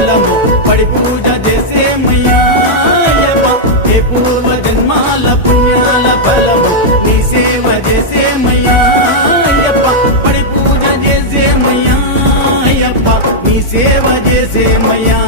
ఫలము పడి పూజ చేసేమయ్యా అయ్యప్ప ఏ పూర్వ జన్మాల పుణ్యాల ఫలము నీ సేవ చేసేమయ్యా అయ్యప్ప పడి పూజ చేసేమయ్యా అయ్యప్ప నీ సేవ చేసేమయ్యా